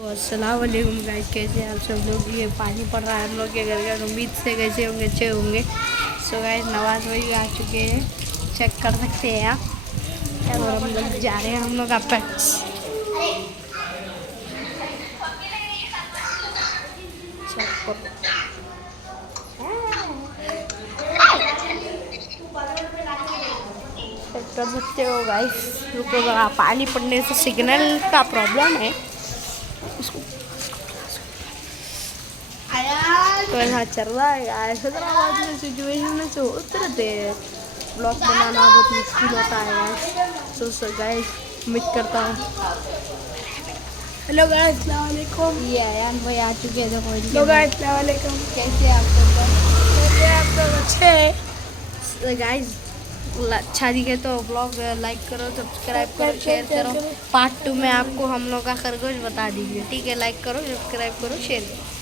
अस्सलाम वालेकुम गाइस, कैसे हैं आप सब लोग। ये पानी पड़ रहा है हम लोग के घर का, उम्मीद से कैसे होंगे, अच्छे होंगे। सो गाइस, नवाज भाई आ चुके हैं, चेक कर सकते हैं आप। और हम लोग जा रहे हैं, हम लोग अपेक्स चेक कर सकते हो गाइस। रुको जरा, पानी पड़ने से सिग्नल का प्रॉब्लम है उसको, तो ऐसा चल रहा है गाइस। हैदराबाद में सिचुएशन से उतरते हैं, ब्लॉग बनाना बहुत मुश्किल होता है गाइस। तो गाइस उम्मीद करता हूँ। हेलो गाइस, अस्सलाम वालेकुम। ये अयान भाई आ चुके हैं, देखो हेलो गाइस, अस्सलाम वालेकुम। कैसे आप सब कैसे आप लोग? अच्छे हैं गाइस। अच्छा दिखे तो ब्लॉग लाइक करो, सब्सक्राइब करो, शेयर करो। पार्ट 2 में आपको हम लोग का खरगोश बता दीजिए, ठीक है। लाइक करो, सब्सक्राइब करो, शेयर करो।